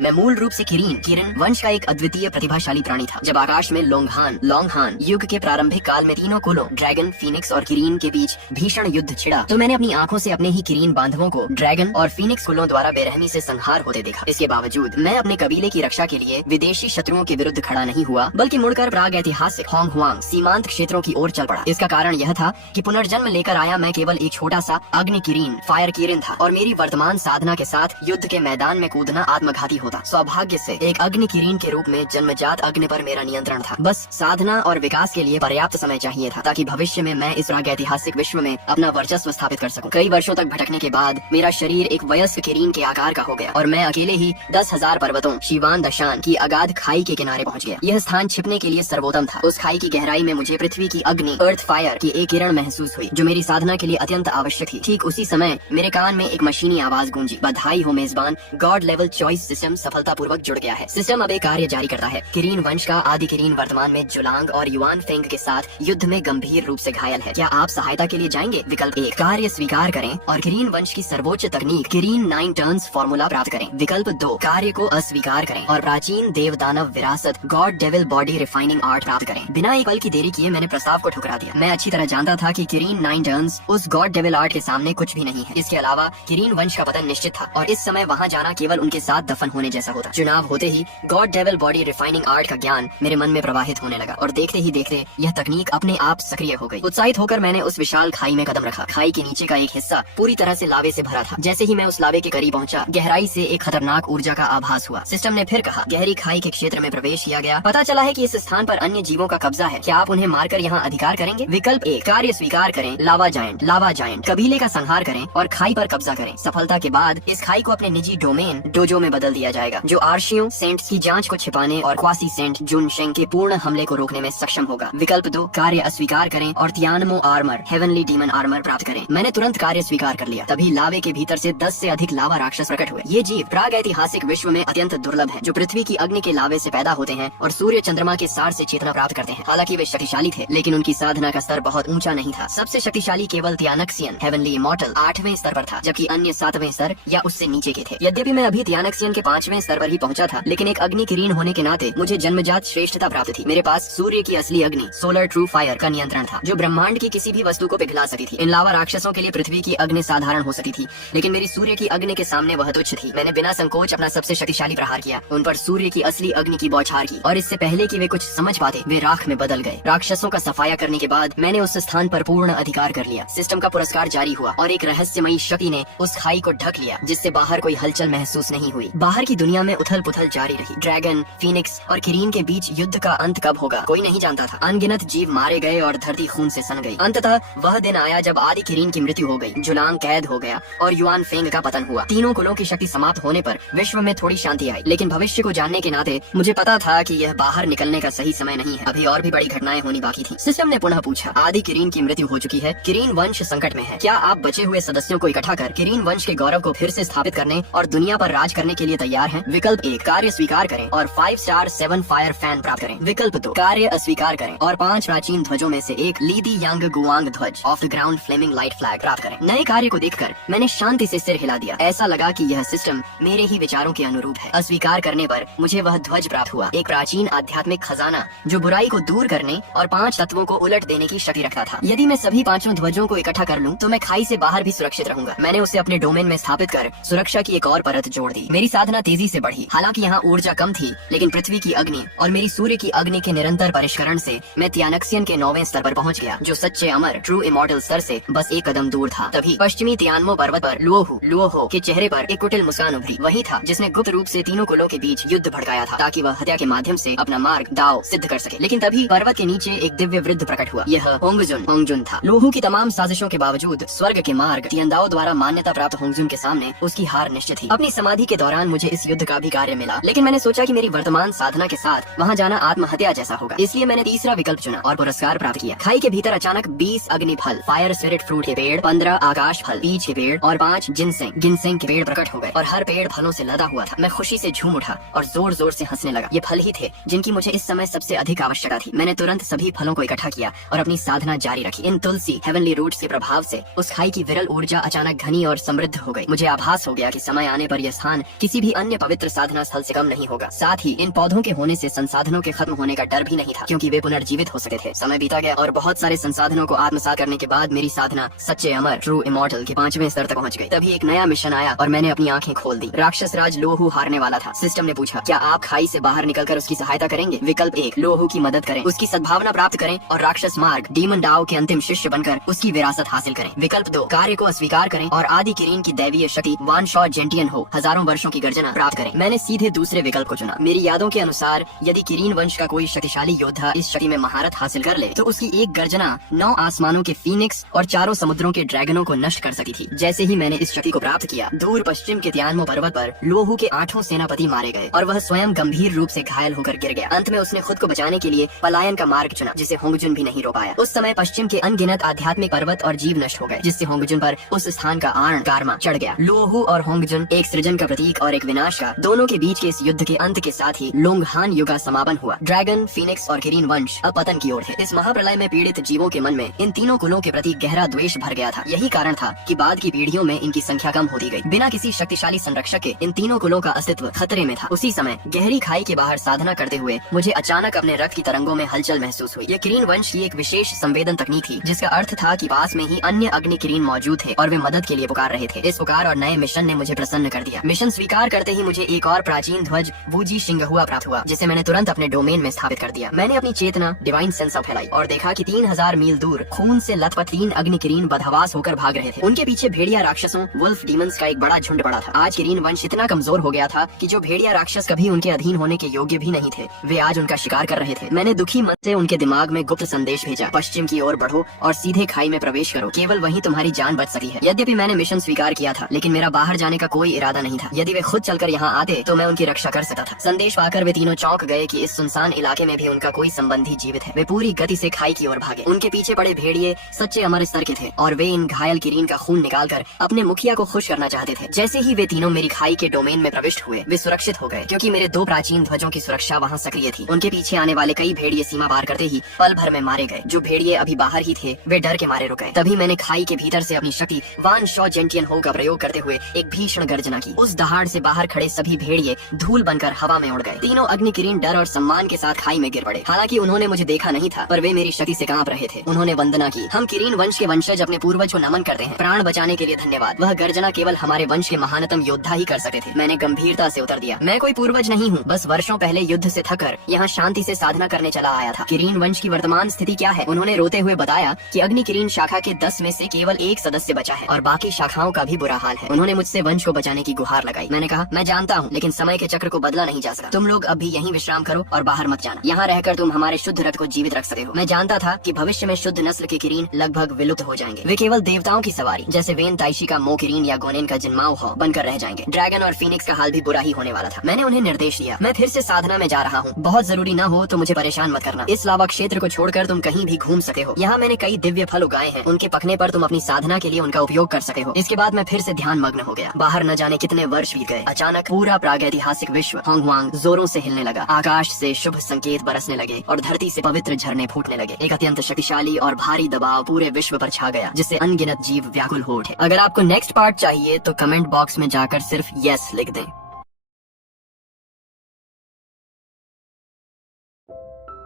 मैं मूल रूप से किरण वंश का एक अद्वितीय प्रतिभाशाली प्राणी था। जब आकाश में लोंगहान युग के प्रारंभिक काल में तीनों कुलों ड्रैगन, फीनिक्स और किरीन के बीच भीषण युद्ध छिड़ा, तो मैंने अपनी आंखों से अपने ही किरीन बांधवों को ड्रैगन और फीनिक्स कुलों द्वारा बेरहमी से संहार होते देखा। इसके बावजूद मैं अपने कबीले की रक्षा के लिए विदेशी शत्रुओं के विरुद्ध खड़ा नहीं हुआ, बल्कि मुड़कर प्राग ऐतिहासिक होंगहुआंग सीमांत क्षेत्रों की ओर चल पड़ा। इसका कारण यह था कि पुनर्जन्म लेकर आया मैं केवल एक छोटा सा अग्नि किरीन फायर किरीन था, और मेरी वर्तमान साधना के साथ युद्ध के मैदान में कूदना आत्मघाती होता। सौभाग्य से एक अग्नि किरीन के रूप में जन्मजात अग्नि पर मेरा नियंत्रण था। बस साधना और विकास के लिए पर्याप्त समय चाहिए था, ताकि भविष्य में मैं इस प्रागैतिहासिक विश्व में अपना वर्चस्व स्थापित कर सकूं। कई वर्षों तक भटकने के बाद मेरा शरीर एक वयस्क किरीन के आकार का हो गया, और मैं अकेले ही 10,000 पर्वतों शिवान दशान की अगाध खाई के किनारे पहुंच गया। यह स्थान छिपने के लिए सर्वोत्तम था। उस खाई की गहराई में मुझे पृथ्वी की अग्नि अर्थ फायर की एक किरण महसूस हुई, जो मेरी साधना के लिए अत्यंत आवश्यक थी। ठीक उसी समय मेरे कान में एक मशीनी आवाज गूंजी, बधाई हो मेजबान, गॉड लेवल चॉइस सिस्टम सफलतापूर्वक जुड़ गया है। सिस्टम अब एक कार्य जारी करता है। किरीन वंश का आदि किरीन वर्तमान में जुलांग और युआन फेंग के साथ युद्ध में गंभीर रूप से घायल है। क्या आप सहायता के लिए जाएंगे? विकल्प 1, कार्य स्वीकार करें और किरीन वंश की सर्वोच्च तकनीक किरीन 9 टर्न्स फॉर्मूला प्राप्त करें। विकल्प 2, कार्य को अस्वीकार करें और प्राचीन देवदानव विरासत God devil body refining art प्राप्त करें। बिना एक पल की देरी किए मैंने प्रस्ताव को ठुकरा दिया। मैं अच्छी तरह जानता था कि किरीन 9 टर्न्स उस गॉड डेविल आर्ट के सामने कुछ भी नहीं है। इसके अलावा किरीन वंश का पतन निश्चित था, और इस समय वहाँ जाना केवल उनके साथ दफन होने जैसा होता। चुनाव होते ही god devil body refining art का ज्ञान मेरे मन में प्रवाहित होने लगा, और देखते ही देखते यह तकनीक अपने आप सक्रिय हो गई। उत्साहित होकर मैंने उस विशाल खाई में कदम रखा। खाई के नीचे का एक हिस्सा पूरी तरह से लावे से भरा था। जैसे ही मैं उस लावे के करीब पहुंचा, गहराई से एक खतरनाक ऊर्जा का आभास हुआ। सिस्टम ने फिर कहा, गहरी खाई के क्षेत्र में प्रवेश किया गया। पता चला है कि इस स्थान पर अन्य जीवों का कब्जा है। क्या आप उन्हें मारकर यहाँ अधिकार करेंगे? विकल्प 1, कार्य स्वीकार करें, लावा जायंट कबीले का संहार करें और खाई पर कब्जा करें। सफलता के बाद इस खाई को अपने निजी डोमेन डोजो में बदल दिया जाएगा, जो आर्शियों सेंट्स की जांच को छिपाने और क्वासी सेंट जुनशेंग के पूर्ण हमले को रोकने में सक्षम होगा। विकल्प 2, कार्य अस्वीकार करें और तियानमो आर्मर हेवनली डीमन आर्मर प्राप्त करें। मैंने तुरंत कार्य स्वीकार कर लिया। तभी लावे के भीतर से 10 से अधिक लावा राक्षस प्रकट हुए। ये जीव प्राग ऐतिहासिक विश्व में अत्यंत दुर्लभ है, जो पृथ्वी की अग्नि के लावे से पैदा होते हैं और सूर्य चंद्रमा के सार से चेतना प्राप्त करते हैं। हालांकि वे शक्तिशाली थे, लेकिन उनकी साधना का स्तर बहुत ऊंचा नहीं था। सबसे शक्तिशाली केवल तियानक्सियन हेवनली इमॉर्टल 8वें स्तर पर था, जबकि अन्य 7वें स्तर या उससे नीचे के थे। यद्यपि मैं अभी तियानक्सियन के 5वें स्तर पर ही पहुंचा था, लेकिन एक अग्नि किरीन होने के नाते मुझे जन्मजात श्रेष्ठता प्राप्त थी। मेरे पास सूर्य की असली अग्नि सोलर ट्रू फायर का नियंत्रण था, जो ब्रह्मांड की किसी भी वस्तु को पिघला सकती थी। इन लावा राक्षसों के लिए पृथ्वी की अग्नि साधारण हो सकती थी, लेकिन मेरी सूर्य की अग्नि के सामने वह तुच्छ थी। मैंने बिना संकोच अपना सबसे शक्तिशाली प्रहार किया, उन पर सूर्य की असली अग्नि की बौछार की, और इससे पहले कि वे कुछ समझ पाते, वे राख में बदल गए। राक्षसों का सफाया करने के बाद मैंने उस स्थान पर पूर्ण अधिकार कर लिया। सिस्टम का पुरस्कार जारी हुआ, और एक रहस्यमयी शक्ति ने उस खाई को ढक लिया, जिससे बाहर कोई हलचल महसूस नहीं हुई। बाहर की दुनिया में उथल पुथल जारी रही। ड्रैगन, फीनिक्स और किरीन के बीच युद्ध का अंत कब होगा, कोई नहीं जानता था। अनगिनत जीव मारे गए और धरती खून से सन गई। अंततः वह दिन आया जब आदि किरीन की मृत्यु हो गई, जुलांग कैद हो गया और युआन फेंग का पतन हुआ। तीनों कुलों की शक्ति समाप्त होने पर विश्व में थोड़ी शांति आई, लेकिन भविष्य को जानने के नाते मुझे पता था कि यह बाहर निकलने का सही समय नहीं है। अभी और भी बड़ी घटनाएं होनी बाकी थी। सिस्टम ने पुनः पूछा, आदि किरीन की मृत्यु हो चुकी है, किरीन वंश संकट में है। क्या आप बचे हुए सदस्यों को इकट्ठा कर किरीन वंश के गौरव को फिर से स्थापित करने और दुनिया पर राज करने के लिए तैयार हैं? विकल्प 1, कार्य स्वीकार करें और 5 स्टार 7 फायर फैन प्राप्त करें। विकल्प 2, कार्य अस्वीकार करें और 5 प्राचीन ध्वजों में से एक लीदी यांग गुआंग ध्वज of the ground flaming light flag प्राप्त करें। नए कार्य को देखकर मैंने शांति से सिर हिला दिया। ऐसा लगा कि यह सिस्टम मेरे ही विचारों के अनुरूप है। अस्वीकार करने पर मुझे वह ध्वज प्राप्त हुआ, एक प्राचीन आध्यात्मिक खजाना जो बुराई को दूर करने और 5 तत्वों को उलट देने की शक्ति रखता था। यदि मैं सभी 5 ध्वजों को इकट्ठा कर लूं, तो मैं खाई से बाहर भी सुरक्षित रहूंगा। मैंने उसे अपने डोमेन में स्थापित कर सुरक्षा की एक और परत जोड़ दी। मेरी साधना तेजी से बढ़ी। हालांकि यहाँ ऊर्जा कम थी, लेकिन पृथ्वी की अग्नि और मेरी सूर्य की अग्नि के निरंतर परिष्करण से मैं तियानक्सियन के 9वें स्तर पर पहुँच गया, जो सच्चे अमर ट्रू इमॉर्टल स्तर से बस एक कदम दूर था। तभी पश्चिमी तियानमो पर्वत पर लुओहो के चेहरे पर एक कुटिल मुस्कान उभरी। वही था जिसने गुप्त रूप से तीनों कुलों के बीच युद्ध भड़काया था, ताकि वह हत्या के माध्यम से अपना मार्ग दाव सिद्ध कर सके। लेकिन तभी पर्वत के नीचे एक दिव्य वृद्ध प्रकट हुआ। यह होंगजुन था। लोहू की तमाम साजिशों के बावजूद स्वर्ग के मार्ग तियंदाओ द्वारा मान्यता प्राप्त होंगजुन के सामने उसकी हार निश्चित थी। अपनी समाधि के दौरान मुझे इस युद्ध का भी कार्य मिला, लेकिन मैंने सोचा कि मेरी वर्तमान साधना के साथ वहाँ जाना आत्महत्या जैसा होगा, इसलिए मैंने तीसरा विकल्प चुना और पुरस्कार प्राप्त किया। खाई के भीतर अचानक 20 अग्नि फल फायर स्पिरिट फ्रूट के पेड़, 15 आकाश फल बीज के पेड़ और 5 गिनसेंग के पेड़ प्रकट हो गए, और हर पेड़ फलों से लदा हुआ था। मैं खुशी से झूम उठा और जोर जोर से हंसने लगा। ये फल ही थे जिनकी मुझे इस समय सबसे अधिक आवश्यकता थी। मैंने तुरंत सभी फलों को इकट्ठा किया और अपनी साधना जारी रखी। इन तुलसी हेवनली रूट के प्रभाव से उस खाई की विरल ऊर्जा अचानक घनी और समृद्ध हो गई। मुझे आभास हो गया कि समय आने पर यह स्थान किसी भी अन्य अन्य पवित्र साधना स्थल से कम नहीं होगा। साथ ही इन पौधों के होने से संसाधनों के खत्म होने का डर भी नहीं था, क्योंकि वे पुनर्जीवित हो सके थे। समय बीता गया और बहुत सारे संसाधनों को आत्मसात करने के बाद मेरी साधना सच्चे अमर ट्रू इमॉर्टल के 5वें स्तर तक पहुंच गई। तभी एक नया मिशन आया और मैंने अपनी आंखें खोल दी। राक्षस राज लोहू हारने वाला था। सिस्टम ने पूछा, क्या आप खाई से बाहर निकलकर उसकी सहायता करेंगे? विकल्प 1, लोहू की मदद करें, उसकी सद्भावना प्राप्त करें और राक्षस मार्ग डीमन डाओ के अंतिम शिष्य बनकर उसकी विरासत हासिल करें। विकल्प 2, कार्य को अस्वीकार करें और आदि किरीन की दैवीय शक्ति वन शॉट जेंटियन हो हजारों वर्षों की गर्जना प्राप्त करें। मैंने सीधे दूसरे विकल्प को चुना। मेरी यादों के अनुसार यदि किरीन वंश का कोई शक्तिशाली योद्धा इस शक्ति में महारत हासिल कर ले तो उसकी एक गर्जना 9 आसमानों के फीनिक्स और 4 समुद्रों के ड्रैगनों को नष्ट कर सकती थी। जैसे ही मैंने इस शक्ति को प्राप्त किया, दूर पश्चिम के त्यानमो पर्वत पर लोहू के 8 सेनापति मारे गए और वह स्वयं गंभीर रूप से घायल होकर गिर गया। अंत में उसने खुद को बचाने के लिए पलायन का मार्ग चुना, जिसे होंगजुन भी नहीं रोक पाया। उस समय पश्चिम के अनगिनत आध्यात्मिक पर्वत और जीव नष्ट हो गए, जिससे होंगजुन पर उस स्थान का आर्ण कारमा चढ़ गया। लोहू और होंगजुन एक सृजन का प्रतीक और एक विनाश का, दोनों के बीच के इस युद्ध के अंत के साथ ही लोंगहान युग का समापन हुआ। ड्रैगन, फीनिक्स और किरीन वंश अब पतन की ओर थे। इस महाप्रलय में पीड़ित जीवों के मन में इन तीनों कुलों के प्रति गहरा द्वेष भर गया था। यही कारण था कि बाद की पीढ़ियों में इनकी संख्या कम होती गई। बिना किसी शक्तिशाली संरक्षक के इन तीनों कुलों का अस्तित्व खतरे में था। उसी समय गहरी खाई के बाहर साधना करते हुए मुझे अचानक अपने रक्त की तरंगों में हलचल महसूस हुई। यह किरीन वंश की एक विशेष संवेदन तकनीक थी, जिसका अर्थ था कि पास में ही अन्य अग्नि किरीन मौजूद थे और वे मदद के लिए पुकार रहे थे। इस पुकार और नए मिशन ने मुझे प्रसन्न कर दिया। मिशन स्वीकार करते ही मुझे एक और प्राचीन ध्वज वूजी शिंगहुआ प्राप्त हुआ, जिसे मैंने तुरंत अपने डोमेन में स्थापित कर दिया। मैंने अपनी चेतना डिवाइन सेंस फैलाई और देखा कि 3000 मील दूर खून से लथपथ 3 अग्नि किरीन बदहवास होकर भाग रहे थे। उनके पीछे भेड़िया राक्षसों वुल्फ डीमंस का एक बड़ा झुंड पड़ा था। आज किरीन वंश इतना कमजोर हो गया था कि जो भेड़िया राक्षस कभी उनके अधीन होने के योग्य भी नहीं थे, वे आज उनका शिकार कर रहे थे। मैंने दुखी मन से उनके दिमाग में गुप्त संदेश भेजा, पश्चिम की ओर बढ़ो और सीधे खाई में प्रवेश करो, केवल वहीं तुम्हारी जान बच सकती है। यद्यपि मैंने मिशन स्वीकार किया था, लेकिन मेरा बाहर जाने का कोई इरादा नहीं था। यदि वे खुद चलकर यहाँ आते तो मैं उनकी रक्षा कर सकता था। संदेश पाकर वे तीनों चौंक गए कि इस सुनसान इलाके में भी उनका कोई संबंधी जीवित है। वे पूरी गति से खाई की ओर भागे। उनके पीछे पड़े भेड़िए सच्चे अमर स्तर के थे और वे इन घायल किरीन का खून निकालकर अपने मुखिया को खुश करना चाहते थे। जैसे ही वे तीनों मेरी खाई के डोमेन में प्रविष्ट हुए, वे सुरक्षित हो गए, क्योंकि मेरे 2 प्राचीन ध्वजों की सुरक्षा वहाँ सक्रिय थी। उनके पीछे आने वाले कई भेड़िए सीमा पार करते ही पल भर में मारे गए। जो भेड़िए अभी बाहर ही थे, वे डर के मारे रुक गए। तभी मैंने खाई के भीतर से अपनी शक्ति वन शॉट जेंटियन हो का प्रयोग करते हुए एक भीषण गर्जना की। उस दहाड़ से बाहर खड़े सभी भेड़िए धूल बनकर हवा में उड़ गए। तीनों अग्नि किरीन डर और सम्मान के साथ खाई में गिर पड़े। हालांकि उन्होंने मुझे देखा नहीं था, पर वे मेरी शक्ति से कांप रहे थे। उन्होंने वंदना की। हम किरीन वंश के वंशज अपने पूर्वज को नमन करते हैं। प्राण बचाने के लिए धन्यवाद। वह गर्जना केवल हमारे वंश के महानतम योद्धा ही कर सकते थे। मैंने गंभीरता से उत्तर दिया, मैं कोई पूर्वज नहीं हूँ, बस वर्षों पहले युद्ध से थकर यहाँ शांति से साधना करने चला आया था। किरीन वंश की वर्तमान स्थिति क्या है? उन्होंने रोते हुए बताया कि अग्नि किरीन शाखा के 10 में से केवल 1 सदस्य बचा है और बाकी शाखाओं का भी बुरा हाल है। उन्होंने मुझसे वंश को बचाने की गुहार लगाई। मैंने कहा, मैं जानता हूँ, लेकिन समय के चक्र को बदला नहीं जा सकता। तुम लोग अभी यहीं विश्राम करो और बाहर मत जाना। यहाँ रहकर तुम हमारे शुद्ध रक्त को जीवित रख सकते हो। मैं जानता था कि भविष्य में शुद्ध नस्ल के किरीन लगभग विलुप्त हो जाएंगे। वे केवल देवताओं की सवारी जैसे वेन ताइशी का मो किरीन या गोनेन का जिनमाओ हो बनकर रह जाएंगे। ड्रैगन और फीनिक्स का हाल भी बुरा ही होने वाला था। मैंने उन्हें निर्देश दिया, मैं फिर से साधना में जा रहा हूँ, बहुत जरूरी न हो तो मुझे परेशान मत करना। इस लावा क्षेत्र को छोड़कर तुम कहीं भी घूम सकते हो। यहाँ मैंने कई दिव्य फल उगाए हैं, उनके पकने पर तुम अपनी साधना के लिए उनका उपयोग कर सकते हो। इसके बाद मैं फिर से ध्यान मग्न हो गया। बाहर न जाने कितने वर्ष बीत गए। अचानक पूरा प्रागैतिहासिक विश्व होंगवांग जोरों से हिलने लगा। आकाश से शुभ संकेत बरसने लगे और धरती से पवित्र झरने फूटने लगे। एक अत्यंत शक्तिशाली और भारी दबाव पूरे विश्व पर छा गया, जिससे अनगिनत जीव व्याकुल हो उठे। अगर आपको नेक्स्ट पार्ट चाहिए तो कमेंट बॉक्स में जाकर सिर्फ यस लिख दें।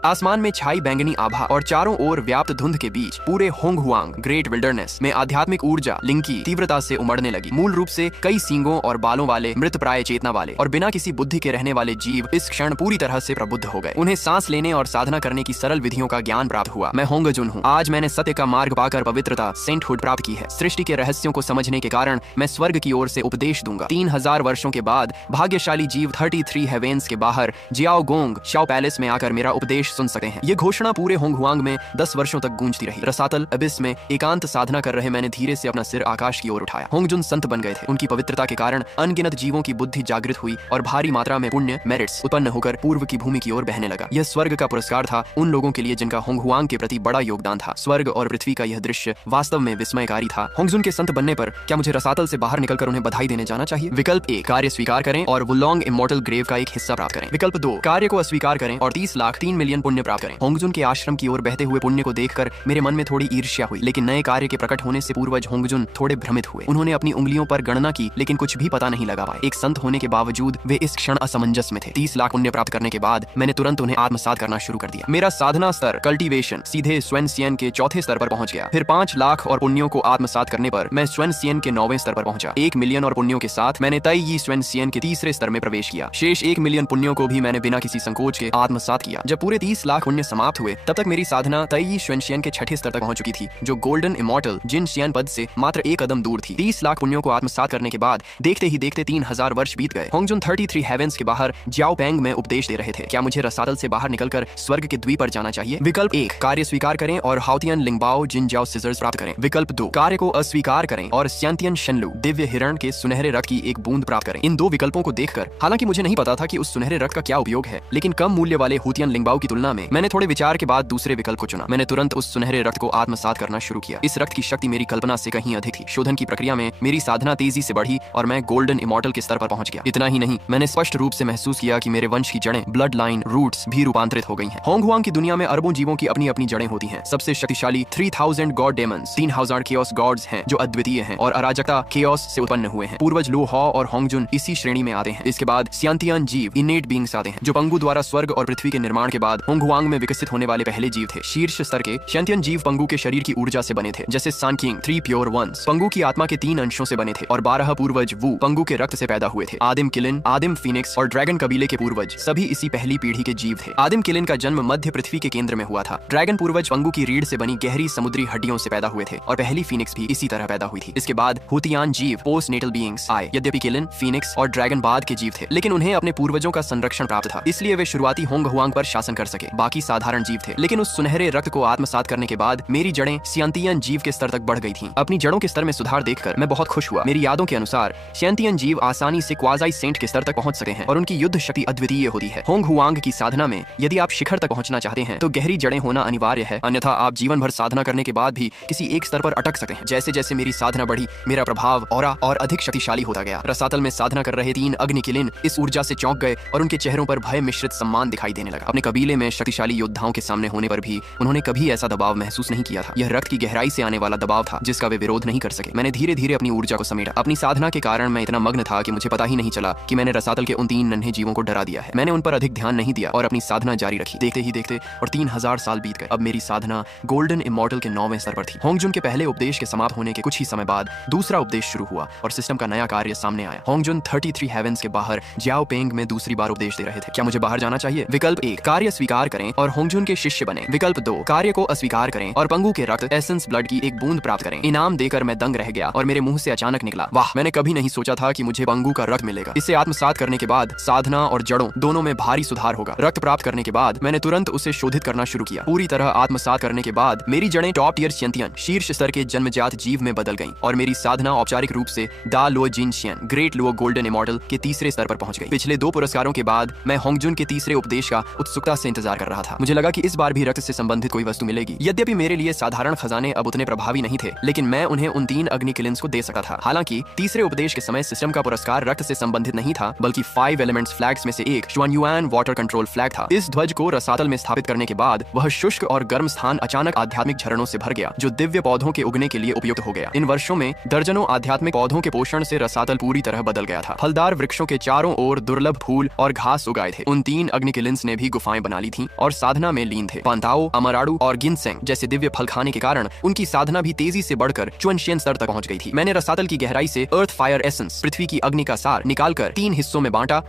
आसमान में छाई बैंगनी आभा और चारों ओर व्याप्त धुंध के बीच पूरे होंगहुआंग ग्रेट विल्डरनेस में आध्यात्मिक ऊर्जा लिंकी तीव्रता से उमड़ने लगी। मूल रूप से कई सींगों और बालों वाले मृत प्राय चेतना वाले और बिना किसी बुद्धि के रहने वाले जीव इस क्षण पूरी तरह से प्रबुद्ध हो गए। उन्हें सांस लेने और साधना करने की सरल विधियों का ज्ञान प्राप्त हुआ। मैं होंगजुन हूँ। आज मैंने सत्य का मार्ग पाकर पवित्रता सेंटहुड प्राप्त की है। सृष्टि के रहस्यों को समझने के कारण मैं स्वर्ग की ओर से उपदेश दूंगा। 3000 वर्षों के बाद भाग्यशाली जीव 33 हेवेंस के बाहर जियाओ गोंग शाओ पैलेस में आकर मेरा उपदेश सुन सकते हैं। ये घोषणा पूरे होंगहुआंग में 10 वर्षों तक गूंजती रही। रसातल अबिस में एकांत साधना कर रहे मैंने धीरे से अपना सिर आकाश की ओर उठाया। होंगजुन संत बन गए थे। उनकी पवित्रता के कारण अनगिनत जीवों की बुद्धि जागृत हुई और भारी मात्रा में पुण्य मेरिट्स उत्पन्न होकर पूर्व की भूमि की ओर बहने लगा। यह स्वर्ग का पुरस्कार था उन लोगों के लिए जिनका होंगहुआंग के प्रति बड़ा योगदान था। स्वर्ग और पृथ्वी का यह दृश्य वास्तव में विस्मयकारी था। होंगजुन के संत बनने पर क्या मुझे रसातल से बाहर निकलकर उन्हें बधाई देने जाना चाहिए? विकल्प 1, कार्य स्वीकार करें और वुलोंग इमॉर्टल ग्रेव का एक हिस्सा प्राप्त करें। विकल्प 2, कार्य को अस्वीकार करें और 30 लाख 3 मिलियन पुण्य प्राप्त करें। होंगजुन के आश्रम की ओर बहते हुए पुण्य को देखकर मेरे मन में थोड़ी ईर्ष्या हुई, लेकिन नए कार्य के प्रकट होने से पूर्वज होंगजुन थोड़े भ्रमित हुए। उन्होंने अपनी उंगलियों पर गणना की, लेकिन कुछ भी पता नहीं लगा पाए। एक संत होने के बावजूद वे इस क्षण असमंजस में थे। 30 लाख पुण्य प्राप्त करने के बाद मैंने तुरंत उन्हें आत्मसात करना शुरू कर दिया। मेरा साधना स्तर कल्टीवेशन सीधे स्वेन सियन के चौथे स्तर पर पहुंच गया। फिर 5 लाख और पुण्यों को आत्मसात करने पर मैं स्वेन सियन के 9वें स्तर पर पहुंचा। 1 मिलियन और पुण्यों के साथ मैंने ताइयी स्वेन सियन के तीसरे स्तर में प्रवेश किया। शेष 1 मिलियन पुण्यों को भी मैंने बिना किसी संकोच के आत्मसात किया। जब पूरे 30 लाख पुण्य समाप्त हुए तब तक मेरी साधना ताइयी स्वेन सियन के छठे स्तर तक पहुंच चुकी थी, जो गोल्डन इमॉर्टल जिन सियन पद से मात्र 1 कदम दूर थी। 30 लाख पुण्यों को आत्मसात करने के बाद देखते ही देखते 3000 वर्ष बीत गए। होंगजुन 33 हेवेंस के बाहर जियाओ पेंग में उपदेश दे रहे थे। क्या मुझे रसातल से बाहर निकलकर स्वर्ग के द्वीप पर जाना चाहिए? विकल्प 1, कार्य स्वीकार करें और हाउतियन लिंगबाओ जिन जाओ सिजर्स प्राप्त करें। विकल्प 2, कार्य को अस्वीकार करें और स्यांतियन शनलू दिव्य हिरण के सुनहरे रक्त की एक बूंद प्राप्त करें। इन 2 विकल्पों को देखकर, हालांकि मुझे नहीं पता था कि उस सुनहरे रक्त का क्या उपयोग है, लेकिन कम मूल्य वाले हुतियन लिंगबाओ की तुलना में मैंने थोड़े विचार के बाद दूसरे विकल्प को चुना। मैंने तुरंत उस सुनहरे रक्त को आत्मसात करना शुरू किया। इस रक्त की शक्ति मेरी कल्पना से कहीं अधिक थी। शोधन की प्रक्रिया में मेरी साधना तेजी से बढ़ी और मैं गोल्डन इमॉर्टल के स्तर पर पहुंच गया। इतना ही नहीं, मैंने स्पष्ट रूप से महसूस किया कि मेरे वंश की जड़ें, ब्लड लाइन, रूट्स भी रूपांतरित हो गई हैं। होंगहुआंग की दुनिया में अरबों जीवों की अपनी अपनी जड़ें होती हैं। सबसे शक्तिशाली 3000 गॉड डेमंस, 3000 केओस गॉड्स हैं जो अद्वितीय हैं और अराजकता केओस से उत्पन्न हुए हैं। पूर्वज लो हॉ और होंगजुन इसी श्रेणी में आते हैं। इसके बाद सियांतियन जीव, इनेट बीइंग्स आते हैं, जो पंगु द्वारा स्वर्ग और पृथ्वी के निर्माण के बाद होंगहुआंग में विकसित होने वाले पहले जीव थे। शीर्ष स्तर के सियांतियन जीव पंगु के शरीर की ऊर्जा से बने थे, जैसे सान किंग 3 प्योर वंस पंगु की आत्मा के 3 अंशों से बने थे और 12 पूर्वज वू पंगु के रक्त से पैदा हुए थे। आदिम किलिन, आदिम फीनिक्स और ड्रैगन कबीले के पूर्वज सभी इसी पहली पीढ़ी के जीव थे। आदिम किलिन का जन्म मध्य पृथ्वी के केंद्र में हुआ था। ड्रैगन पूर्वज पंगु की रीढ़ से बनी गहरी समुद्री हड्डियों से पैदा हुए थे और पहली फीनिक्स भी इसी तरह पैदा हुई थी। इसके बाद हुतियान जीव पोस्ट नेटल बीइंग्स आए। यद्यपि किलिन, फीनिक्स और ड्रैगन बाद के जीव थे, लेकिन उन्हें अपने पूर्वजों का संरक्षण प्राप्त था, इसलिए वे शुरुआती होंगहुआंग पर शासन कर सके। बाकी साधारण जीव थे, लेकिन उस सुनहरे रक्त को आत्मसात करने के बाद मेरी जड़ें सियांतियन जीव के स्तर तक बढ़ गई थीं। अपनी जड़ों के स्तर में सुधार देखकर मैं बहुत खुश हुआ। मेरी यादों के अनुसार सियांतियन जीव आसानी से क्वाजाई सेंट के स्तर तक पहुंच सके हैं और उनकी युद्ध शक्ति अद्वितीय होती है। होंगहुआंग की साधना में यदि आप शिखर तक पहुंचना चाहते हैं तो गहरी जड़ें होना अनिवार्य है, अन्यथा आप जीवन भर साधना करने के बाद भी किसी एक स्तर पर अटक सकते हैं। जैसे जैसे मेरी साधना बढ़ी, मेरा प्रभाव और अधिक शक्तिशाली होता गया। रसातल में साधना कर रहे 3 अग्नि किलिन इस ऊर्जा से चौंक गए और उनके चेहरों पर भय मिश्रित सम्मान दिखाई देने लगा। अपने कबीले में शक्तिशाली योद्धाओं के सामने होने पर भी उन्होंने कभी ऐसा दबाव महसूस नहीं किया था। यह रक्त की गहराई से आने वाला दबाव था जिसका वे विरोध नहीं कर सके। मैंने धीरे धीरे अपनी ऊर्जा को समेटा। अपनी साधना के कारण मैं इतना मग्न था कि मुझे पता ही नहीं चला कि मैंने रसातल के उन 3 नन्हे जीवों को डरा दिया है। मैंने उन पर अधिक ध्यान नहीं दिया और अपनी साधना जारी रखी। देखते ही देखते और 3000 साल बीत गए। अब मेरी साधना गोल्डन इमॉर्टल के 9वें स्तर पर थी। होंगजुन के पहले उपदेश के समाप्त होने के कुछ ही समय बाद दूसरा उपदेश शुरू हुआ और सिस्टम का नया कार्य सामने आया। होंगजुन 33 हेवेंस के बाहर जियाओ पेंग में दूसरी बार उपदेश दे रहे थे। क्या मुझे बाहर जाना चाहिए? विकल्प 1, कार्य स्वीकार करें और होंगजुन के शिष्य बने। विकल्प 2, कार्य को अस्वीकार करें और पंगु के रक्त एसेंस ब्लड की एक बूंद प्राप्त करें। इनाम देकर मैं दंग रह गया और मेरे मुंह से अचानक निकला, वाह! मैंने कभी नहीं सोचा था कि मुझे पंगु का रक्त मिलेगा। इसे आत्मसात करने के बाद साधना और जड़ों दोनों में भारी सुधार होगा। रक्त प्राप्त करने के बाद मैंने तुरंत उसे शोधित करना शुरू किया। पूरी तरह आत्मसात करने के बाद मेरी जड़ें टॉप टियर सियांतियन शीर्ष स्तर के जन्मजात जीव में बदल गईं और मेरी साधना औपचारिक रूप से Da Luo Jin Xian great Luo golden immortal के तीसरे स्तर पर पहुंच गई। पिछले 2 पुरस्कारों के बाद मैं होंगजुन के तीसरे उपदेश का उत्सुकता से इंतजार कर रहा था। मुझे लगा कि इस बार भी रक्त से संबंधित कोई वस्तु मिलेगी। यद्यपि मेरे लिए साधारण खजाने अब उतने प्रभावी नहीं थे, लेकिन मैं उन्हें उन 3 अग्नि किलिन्स को दे सकता था। हालांकि तीसरे उपदेश के समय सिस्टम का पुरस्कार रक्त से संबंधित नहीं था, बल्कि 5 एलिमेंट्स फ्लैग्स में से एक शुआनयुआन वाटर कंट्रोल फ्लैग था। इस ध्वज को रसातल में स्थापित करने के बाद वह शुष्क और गर्म स्थान अचानक आध्यात्मिक झरनों से भर गया, जो दिव्य पौधों के उगने के लिए उपयुक्त हो गया। इन वर्षों में दर्जनों आध्यात्मिक पौधों के पोषण से रसातल पूरी तरह बदल गया था। फलदार वृक्षों के चारों ओर दुर्लभ फूल और घास उगाए थे। उन 3 अग्नि किलिन्स ने भी गुफाएं बना ली थीं और साधना में लीन थे। पांताओ, अमराडू और गिनसेंग जैसे दिव्य फल खाने के कारण उनकी साधना भी तेजी से बढ़कर चुनशियन स्तर तक पहुंच गई थी। मैंने रसातल की गहराई से अर्थ फायर एसेंस पृथ्वी की अग्नि का सार निकालकर 3 हिस्सों में बांटा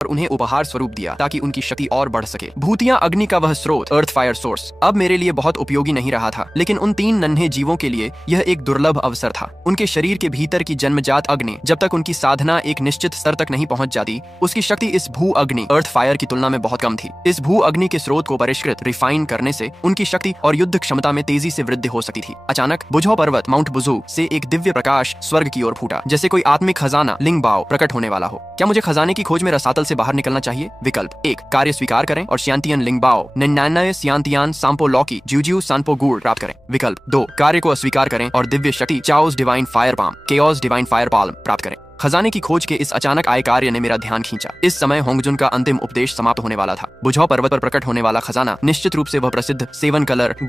और उन्हें उपहार स्वरूप दिया ताकि उनकी शक्ति और बढ़ सके। भूतिया अग्नि का वह स्रोत अर्थ फायर सोर्स अब मेरे लिए बहुत उपयोगी नहीं रहा था, लेकिन उन 3 नन्हे जीवों के लिए यह एक दुर्लभ अवसर था। उनके शरीर के भीतर की जन्मजात अग्नि जब तक उनकी साधना एक निश्चित स्तर तक नहीं पहुंच जाती, उसकी शक्ति इस भू अग्नि अर्थ फायर की तुलना में बहुत कम थी। इस भू अग्नि के स्रोत को परिष्कृत रिफाइन करने से उनकी शक्ति और युद्ध क्षमता में तेजी से वृद्धि हो सकती थी। अचानक बुझो पर्वत माउंट बुजू से एक दिव्य प्रकाश स्वर्ग की ओर फूटा, जैसे कोई आत्मिक खजाना लिंगबाओ प्रकट होने वाला हो। क्या मुझे खजाने की खोज में रसातल से बाहर निकलना चाहिए? विकल्प 1, कार्य स्वीकार करें और सियांतियन लिंगबाओ निन्यानवे सियांतियान सांपो लॉकी ज्यूज्यू सांपो गुड़ प्राप्त करें। विकल्प 2, कार्य को अस्वीकार करें और दिव्य शक्ति chaos divine fire palm chaos divine fire palm प्राप्त करें। खजाने की खोज के इस अचानक आए कार्य ने मेरा ध्यान खींचा। इस समय होंगजुन का अंतिम उपदेश समाप्त होने वाला था। बुझाऊ पर्वत पर प्रकट होने वाला खजाना निश्चित रूप से वह प्रसिद्ध 7 कलर्ड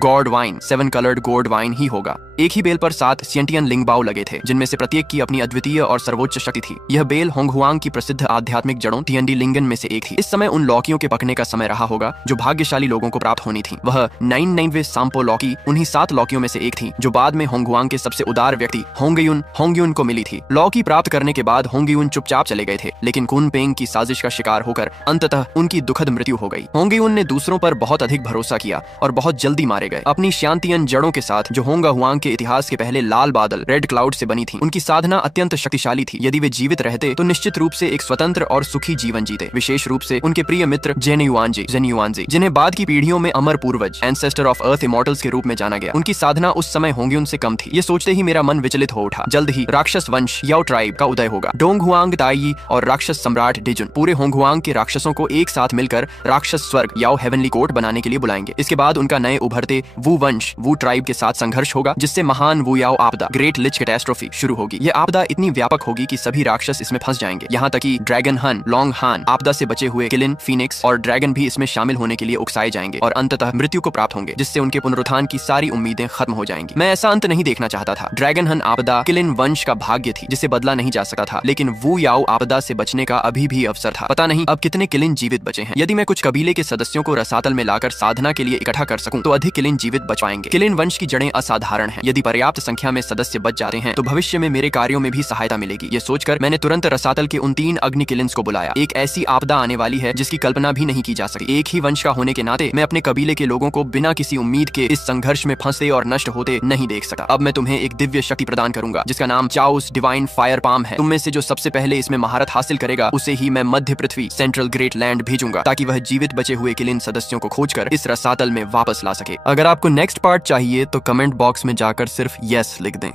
गॉड वाइन ही होगा। एक ही बेल पर 7 सियंटियन लिंगबाओ लगे थे, जिनमें से प्रत्येक की अपनी अद्वितीय और सर्वोच्च शक्ति थी। यह बेल होंगहुआंग की प्रसिद्ध आध्यात्मिक जड़ों तियंडी लिंगन में से एक थी। इस समय उन लौकियों के पकने का समय रहा होगा जो भाग्यशाली लोगों को प्राप्त होनी थी। वह 99वें सांपो लौकी उन्हीं 7 लौकियों में से एक थी जो बाद में होंगहुआंग के सबसे उदार व्यक्ति होंगयुन को मिली थी। लौकी प्राप्त करने के बाद होंगयुन चुपचाप चले गए थे, लेकिन कुनपेंग की साजिश का शिकार होकर अंततः उनकी दुखद मृत्यु हो गई। होंगयुन ने दूसरों पर बहुत अधिक भरोसा किया और बहुत जल्दी मारे गए। अपनी शांतियन जड़ों के साथ जो होंगहुआंग के इतिहास के पहले लाल बादल रेड क्लाउड से बनी थी, उनकी साधना अत्यंत शक्तिशाली थी। यदि वे जीवित रहते तो निश्चित रूप से एक स्वतंत्र और सुखी जीवन जीते। विशेष रूप से उनके प्रिय मित्र जेनयुआनजी जिन्हें बाद की पीढ़ियों में अमर पूर्वज एंसेस्टर ऑफ अर्थ इमॉर्टल्स के रूप में जाना गया, उनकी साधना उस समय होंगयुन से कम थी। ये सोचते ही मेरा मन विचलित हो उठा। जल्द ही राक्षस वंश याओ ट्राइब का उदय होगा। डोंगहुआंग ताई और राक्षस सम्राट डिजुन पूरे होंगहुआंग के राक्षसों को एक साथ मिलकर राक्षस स्वर्ग याओ हेवनली कोर्ट बनाने के लिए बुलाएंगे। इसके बाद उनका नए उभरते वू वंश वू ट्राइब के साथ संघर्ष होगा, जिससे महान वू याओ आपदा ग्रेट लिच कैटास्ट्रोफी शुरू होगी। ये आपदा इतनी व्यापक होगी कि सभी राक्षस इसमें फंस जाएंगे। यहाँ तक कि ड्रैगन हन लॉन्ग हान आपदा से बचे हुए किलिन फीनिक्स और ड्रैगन भी इसमें शामिल होने के लिए उकसाए जाएंगे और अंततः मृत्यु को प्राप्त होंगे, जिससे उनके पुनरुत्थान की सारी उम्मीदें खत्म हो जाएंगी। मैं ऐसा अंत नहीं देखना चाहता था। ड्रैगन हन आपदा किलिन वंश का भाग्य थी जिसे बदला नहीं जा सकता था, लेकिन वू याओ आपदा से बचने का अभी भी अवसर था। पता नहीं अब कितने किलिन जीवित बचे हैं। यदि मैं कुछ कबीले के सदस्यों को रसातल में लाकर साधना के लिए इकट्ठा कर सकूं तो अधिक किलिन जीवित बच पाएंगे। किलिन वंश की जड़ें असाधारण हैं। यदि पर्याप्त संख्या में सदस्य बच जाते हैं तो भविष्य में मेरे कार्यों में भी सहायता मिलेगी। ये सोचकर मैंने तुरंत रसातल के उन 3 अग्नि किलिन्स को बुलाया। एक ऐसी आपदा आने वाली है जिसकी कल्पना भी नहीं की जा सकती। एक ही वंश का होने के नाते मैं अपने कबीले के लोगों को बिना किसी उम्मीद के इस संघर्ष में फंसते और नष्ट होते नहीं देख सकता। अब मैं तुम्हें एक दिव्य शक्ति प्रदान करूंगा जिसका नाम चाओस डिवाइन फायर पाम है। तुम में से जो सबसे पहले इसमें महारत हासिल करेगा उसे ही मैं मध्य पृथ्वी सेंट्रल ग्रेट लैंड भेजूंगा, ताकि वह जीवित बचे हुए किलिन सदस्यों को खोजकर इस रसातल में वापस ला सके। अगर आपको नेक्स्ट पार्ट चाहिए तो कमेंट बॉक्स में जाकर सिर्फ यस लिख दें।